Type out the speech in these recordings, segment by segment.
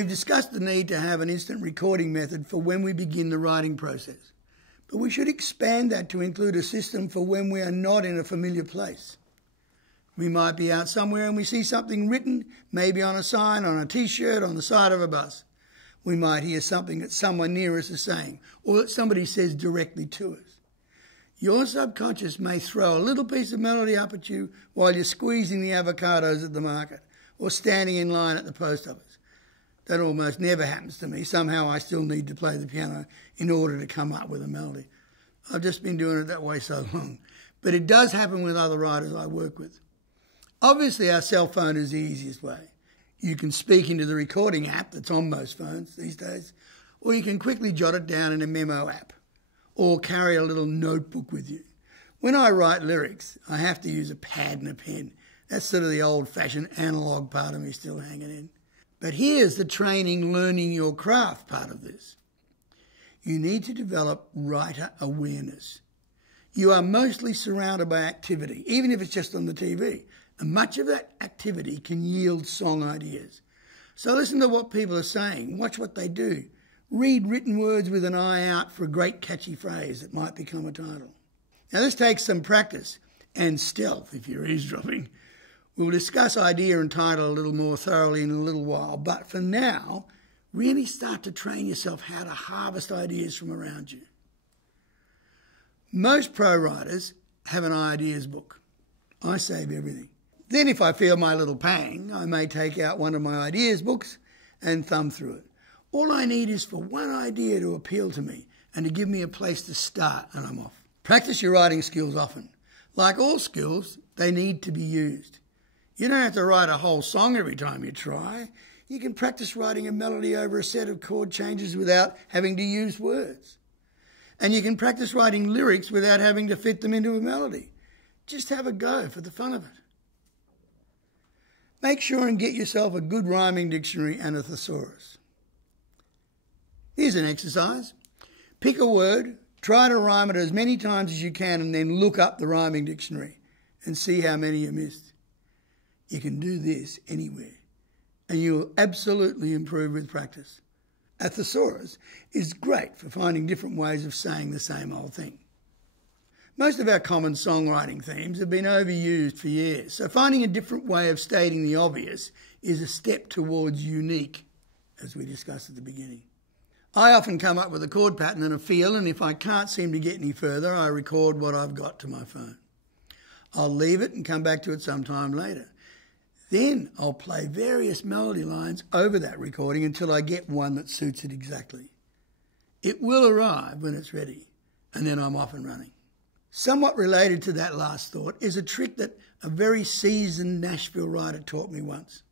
We've discussed the need to have an instant recording method for when we begin the writing process, but we should expand that to include a system for when we are not in a familiar place. We might be out somewhere and we see something written, maybe on a sign, on a t-shirt, on the side of a bus. We might hear something that someone near us is saying, or that somebody says directly to us. Your subconscious may throw a little piece of melody up at you while you're squeezing the avocados at the market or standing in line at the post office. That almost never happens to me. Somehow I still need to play the piano in order to come up with a melody. I've just been doing it that way so long. But it does happen with other writers I work with. Obviously, our cell phone is the easiest way. You can speak into the recording app that's on most phones these days, or you can quickly jot it down in a memo app, or carry a little notebook with you. When I write lyrics, I have to use a pad and a pen. That's sort of the old-fashioned analogue part of me still hanging in. But here's the training, learning your craft part of this. You need to develop writer awareness. You are mostly surrounded by activity, even if it's just on the TV. And much of that activity can yield song ideas. So listen to what people are saying. Watch what they do. Read written words with an eye out for a great catchy phrase that might become a title. Now this takes some practice and stealth if you're eavesdropping. We'll discuss idea and title a little more thoroughly in a little while, but for now, really start to train yourself how to harvest ideas from around you. Most pro writers have an ideas book. I save everything. Then if I feel my little pang, I may take out one of my ideas books and thumb through it. All I need is for one idea to appeal to me and to give me a place to start, and I'm off. Practice your writing skills often. Like all skills, they need to be used. You don't have to write a whole song every time you try. You can practice writing a melody over a set of chord changes without having to use words. And you can practice writing lyrics without having to fit them into a melody. Just have a go for the fun of it. Make sure and get yourself a good rhyming dictionary and a thesaurus. Here's an exercise. Pick a word, try to rhyme it as many times as you can, and then look up the rhyming dictionary and see how many you missed. You can do this anywhere, and you'll absolutely improve with practice. A thesaurus is great for finding different ways of saying the same old thing. Most of our common songwriting themes have been overused for years, so finding a different way of stating the obvious is a step towards unique, as we discussed at the beginning. I often come up with a chord pattern and a feel, and if I can't seem to get any further, I record what I've got to my phone. I'll leave it and come back to it sometime later. Then I'll play various melody lines over that recording until I get one that suits it exactly. It will arrive when it's ready, and then I'm off and running. Somewhat related to that last thought is a trick that a very seasoned Nashville writer taught me once.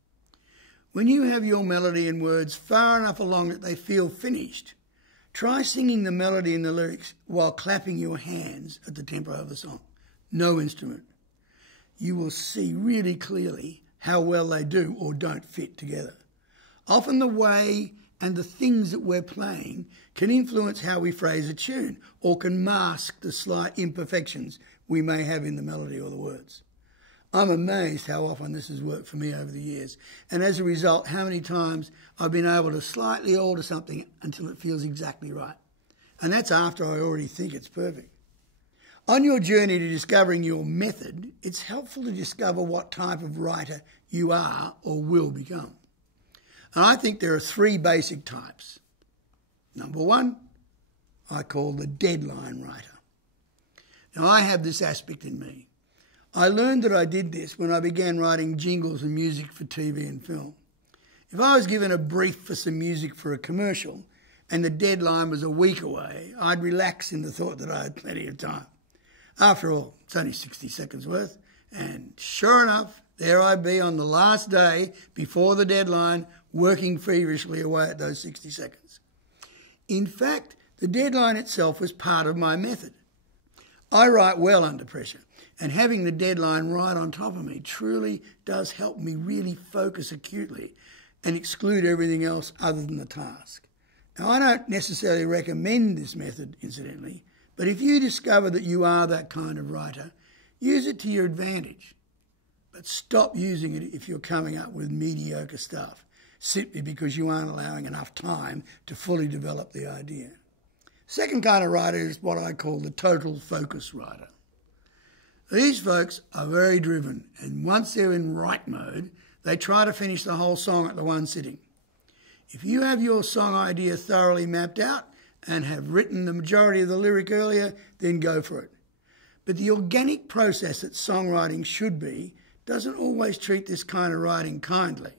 When you have your melody and words far enough along that they feel finished, try singing the melody and the lyrics while clapping your hands at the tempo of the song. No instrument. You will see really clearly how well they do or don't fit together. Often the way and the things that we're playing can influence how we phrase a tune or can mask the slight imperfections we may have in the melody or the words. I'm amazed how often this has worked for me over the years, and as a result, how many times I've been able to slightly alter something until it feels exactly right. And that's after I already think it's perfect. On your journey to discovering your method, it's helpful to discover what type of writer you are or will become. And I think there are three basic types. Number one, I call the deadline writer. Now, I have this aspect in me. I learned that I did this when I began writing jingles and music for TV and film. If I was given a brief for some music for a commercial and the deadline was a week away, I'd relax in the thought that I had plenty of time. After all, it's only 60 seconds worth, and sure enough, there I'd be on the last day before the deadline, working feverishly away at those 60 seconds. In fact, the deadline itself was part of my method. I write well under pressure, and having the deadline right on top of me truly does help me really focus acutely and exclude everything else other than the task. Now, I don't necessarily recommend this method, incidentally, but if you discover that you are that kind of writer, use it to your advantage. But stop using it if you're coming up with mediocre stuff. simply because you aren't allowing enough time to fully develop the idea. Second kind of writer is what I call the total focus writer. These folks are very driven, and once they're in write mode, they try to finish the whole song at the one sitting. If you have your song idea thoroughly mapped out and have written the majority of the lyric earlier, then go for it. But the organic process that songwriting should be doesn't always treat this kind of writing kindly,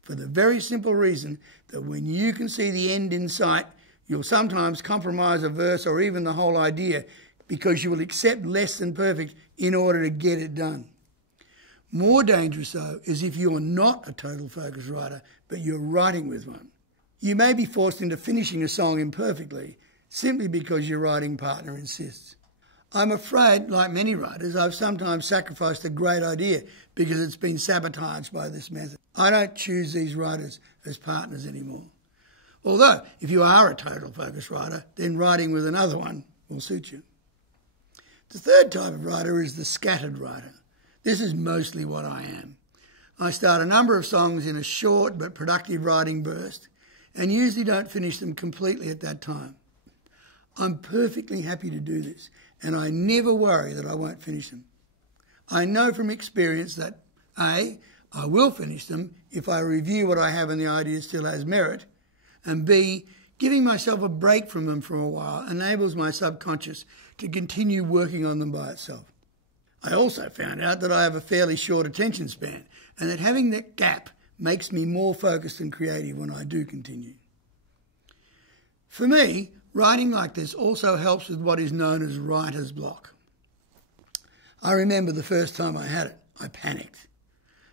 for the very simple reason that when you can see the end in sight, you'll sometimes compromise a verse or even the whole idea because you will accept less than perfect in order to get it done. More dangerous, though, is if you're not a total focus writer, but you're writing with one. You may be forced into finishing a song imperfectly simply because your writing partner insists. I'm afraid, like many writers, I've sometimes sacrificed a great idea because it's been sabotaged by this method. I don't choose these writers as partners anymore. Although, if you are a total focus writer, then writing with another one will suit you. The third type of writer is the scattered writer. This is mostly what I am. I start a number of songs in a short but productive writing burst and usually don't finish them completely at that time. I'm perfectly happy to do this, and I never worry that I won't finish them. I know from experience that A, I will finish them if I review what I have and the idea still has merit, and B, giving myself a break from them for a while enables my subconscious to continue working on them by itself. I also found out that I have a fairly short attention span and that having that gap makes me more focused and creative when I do continue. For me, writing like this also helps with what is known as writer's block. I remember the first time I had it, I panicked.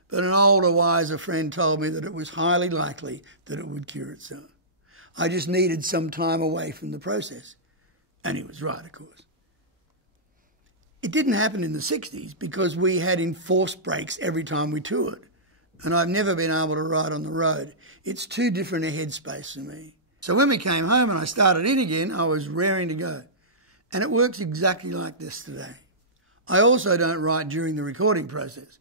But an older, wiser friend told me that it was highly likely that it would cure itself. I just needed some time away from the process. And he was right, of course. It didn't happen in the 60s because we had enforced breaks every time we toured. And I've never been able to write on the road. It's too different a headspace for me. So when we came home and I started in again, I was raring to go. And it works exactly like this today. I also don't write during the recording process.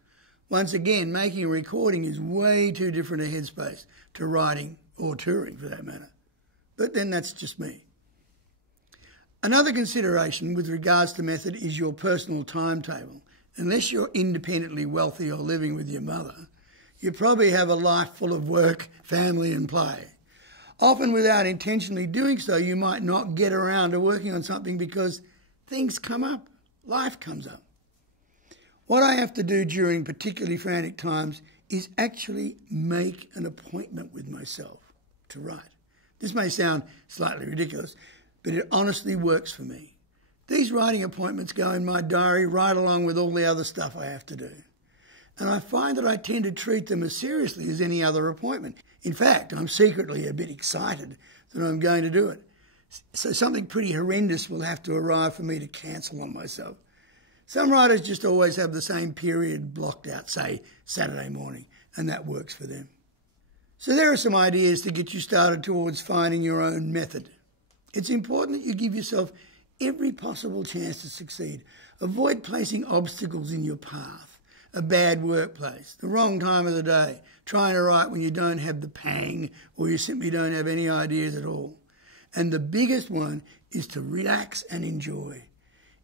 Once again, making a recording is way too different a headspace to writing or touring for that matter. But then that's just me. Another consideration with regards to method is your personal timetable. Unless you're independently wealthy or living with your mother, you probably have a life full of work, family and play. Often without intentionally doing so, you might not get around to working on something because things come up, life comes up. What I have to do during particularly frantic times is actually make an appointment with myself to write. This may sound slightly ridiculous, but it honestly works for me. These writing appointments go in my diary right along with all the other stuff I have to do. And I find that I tend to treat them as seriously as any other appointment. In fact, I'm secretly a bit excited that I'm going to do it. So something pretty horrendous will have to arrive for me to cancel on myself. Some writers just always have the same period blocked out, say Saturday morning, and that works for them. So there are some ideas to get you started towards finding your own method. It's important that you give yourself every possible chance to succeed. Avoid placing obstacles in your path. A bad workplace, the wrong time of the day, trying to write when you don't have the pang or you simply don't have any ideas at all. And the biggest one is to relax and enjoy.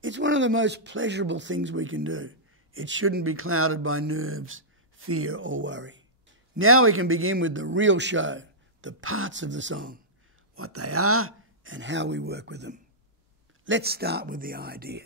It's one of the most pleasurable things we can do. It shouldn't be clouded by nerves, fear or worry. Now we can begin with the real show, the parts of the song, what they are and how we work with them. Let's start with the idea.